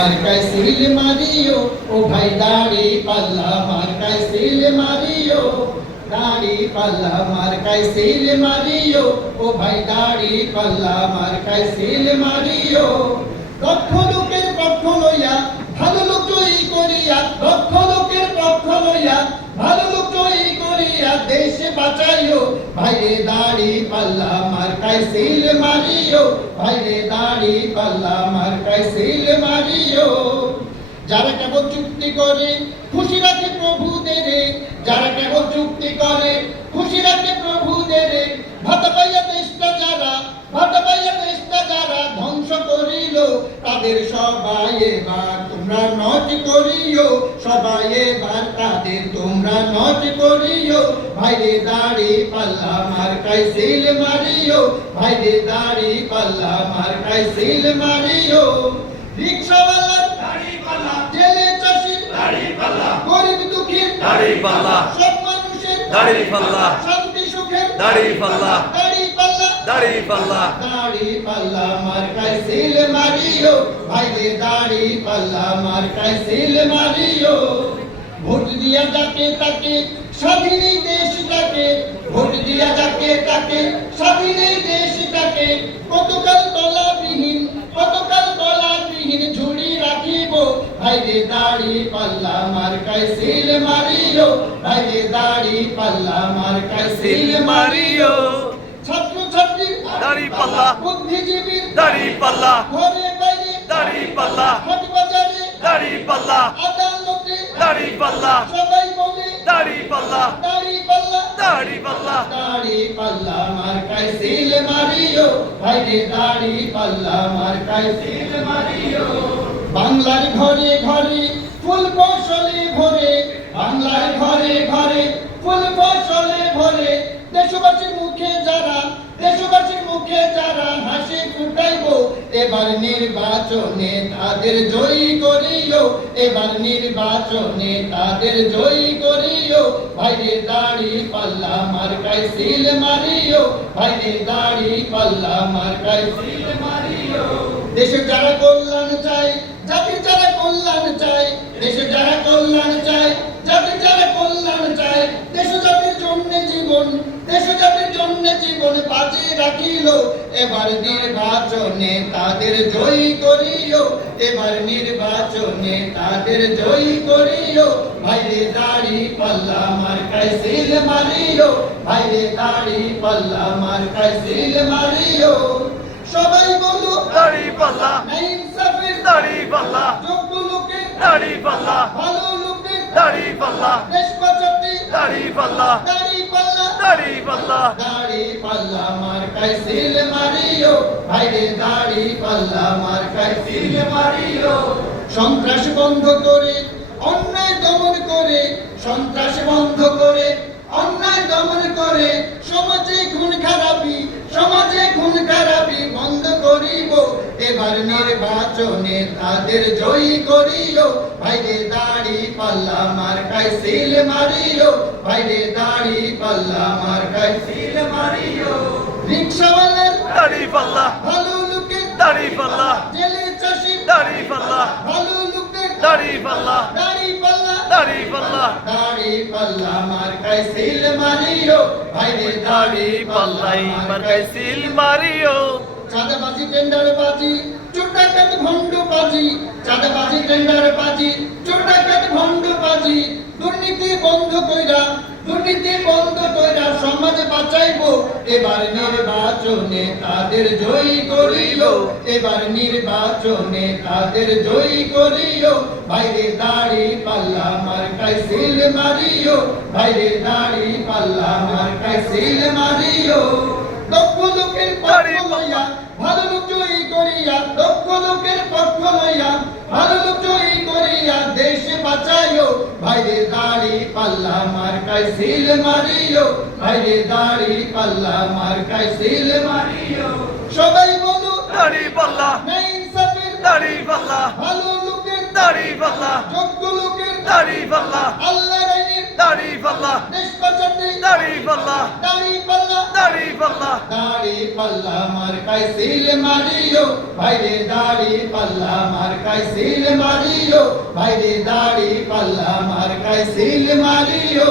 মার্কায় seal Mario ও ভাই দাড়ি পাল্লা মার্কায় সিল মারিও দাড়ি পাল্লা মার্কায় সিল মারিও ও ভাই দাড়ি পাল্লা মার্কায় সিল মারিও দক্ষ লোকের পক্ষ লইয়া ভালো লোক জয়ী করিয়া দক্ষ লোকের পক্ষ লইয়া ভালো লোক জয়ী করিয়া দেশ বাঁচাইও ভাইরে দাড়ি পাল্লা মার্কায় সিল মারিও ভাইরে দাড়ি পাল্লা মার্কায় সিল মারিও যারা কেবল চুক্তি করে খুশি রাখে প্রভুদের যারা কেবল চুক্তি করে খুশি রাখে প্রভুদের ভাতা পাইয়া দেশটা যারা ধ্বংস করিল তাদের সবাই এবার তোমরা নট করিও সবাই এবার তাদের তোমরা নট করিও ভাইরে দাড়ি পাল্লা মার্কায় সিল মারিও ভাইরে দাড়ি পাল্লা মার্কায় সিল মারিও রিকশাওয়ালার দাড়ি পাল্লা জেলে চাষির দাড়ি পাল্লা গরিব দুঃখীর দাড়ি পাল্লা সব মানুষের দাড়ি পাল্লা শান্তি সুখের দাড়ি পাল্লা দাড়ি পাল্লা দাড়ি পাল্লা দাড়ি পাল্লা মার্কায় সিল মারিও ভাইরে দাড়ি পাল্লা মার্কায় সিল মারিও ভোট দিয়া যাকে তাকে স্বাধীন এই দেশটাকে ভোট দিয়া যাকে তাকে স্বাধীন এই দেশটাকে কতকাল তলাবিহীন ঝুড়ি রাখিব ভাইরে দাড়ি পাল্লা মার্কায় সিল মারিও ভাইরে দাড়ি পাল্লা মার্কায় সিল মারিও ছাত্র ছাত্রী দাড়ি পাল্লা বুদ্ধিজীবীর দাড়ি পাল্লা ঘরে বাইরে দাড়ি পাল্লা হাট বাজারে দাড়ি পাল্লা আদালতে দাড়ি পাল্লা সবাই বলে দাড়ি পাল্লা দাড়ি পাল্লা দাড়ি পাল্লা দাড়ি পাল্লা মার্কায় সিল মারিও ভাইরে দাড়ি পাল্লা মার্কায় সিল মারিও বাংলার ঘরে ঘরে ফুল ফসলে ভরে বাংলার ঘরে ঘরে ফুল ফসলে ভরে দেশবাসীর মুখে যারা হাসি ফুটাইবো এবার নির্বাচনে তাদের জয়ী করিও এবার নির্বাচনে তাদের জয়ী করিও ভাইরে দাড়ি পাল্লা মার্কায় সিল মারিও ভাইরে দাড়ি পাল্লা মার্কায় সিল মারিও দেশে যারা কল্যাণ চায় জাতির যারা কল্যাণ চায় দেশে যারা কল্যাণ চায় জাতির যারা কল্যাণ চায় দেশ জাতির জন্য জীবন বাজি রাখিল এবার নির্বাচনে তাদের জয়ী করিও এবার নির্বাচনে তাদের জয়ী করিও ভাইরে দাড়ি পাল্লা মার্কায় সিল মারিও ভাইরে দাড়ি পাল্লা মার্কায় সিল মারিও সবাই বলো দাড়ি পাল্লা ইনসাফের দাড়ি পাল্লা যোগ্য লোকের দাড়ি পাল্লা ভালো লোকের দাড়ি পাল্লা দেশ বাঁচাতে দাড়ি পাল্লা দাড়ি পাল্লা দাড়ি পাল্লা দাড়ি পাল্লা মার্কায় সিল মারিও ভাইরে দাড়ি পাল্লা মার্কায় সিল মারিও সন্ত্রাস বন্ধ করে অন্যায় দমন করে সন্ত্রাস বন্ধ করে অন্যায় দমন করে সমাজে খুন খারাপি বন্ধ করিব এবার নির্বাচনে তাদের জয়ী করিও ভাইরে দাড়ি পাল্লা মার্কায় সিল মারিও ভাইরে দাড়ি পাল্লা মার্কায় সিল মারিও রিকশাওয়ালার দাড়ি পাল্লা ভালো লোকের দাড়ি পাল্লা জেলে চাষি দাড়ি পাল্লা ভালো লোকের দাড়ি পাল্লা দাড়ি পাল্লা দাড়ি পাল্লা দাড়ি পাল্লা মার্কায় সিল মারিও ভাইরে দাড়ি পাল্লাই মার্কায় সিল মারিও চাঁদাবাজি টেন্ডারবাজি চোর ডাকাত ভণ্ডবাজি চাঁদাবাজি টেন্ডারবাজি চোর ডাকাত ভণ্ডবাজি দুর্নীতি বন্ধ কইরা সমাজ বাঁচাইবো এবার নির্বাচনে তাদের জয়ী করিও এবার নির্বাচনে তাদের জয়ী করিও ভাইরে দাড়ি পাল্লা মার্কায় সিল মারিও ভাইরে দাড়ি পাল্লা মার্কায় সিল মারিও দক্ষ লোকের পক্ষ লইয়া ভালো লোক জয়ী করিয়া দক্ষ লোকের পক্ষ লইয়া ভালো লোক জয়ী করিয়া দেশ বাঁচাইও ভাইরে দাড়ি পাল্লা মার্কায় সিল মারিও ভাইরে দাড়ি পাল্লা মার্কায় সিল মারিও সবাই বলো দাড়ি পাল্লা ইনসাফের দাড়ি পাল্লা ভালো লোকের দাড়ি পাল্লা যোগ্য লোকের দাড়ি পাল্লা আল্লাহর আইনের দাড়ি পাল্লা দেশ বাঁচাতে দাড়ি পাল্লা দাড়ি পাল্লা দাড়ি পাল্লা আল্লাহ দাড়ি পাল্লা মার্কায় সিল মারিও ভাইরে দাড়ি পাল্লা মার্কায় সিল মারিও ভাইরে দাড়ি পাল্লা মার্কায় সিল মারিও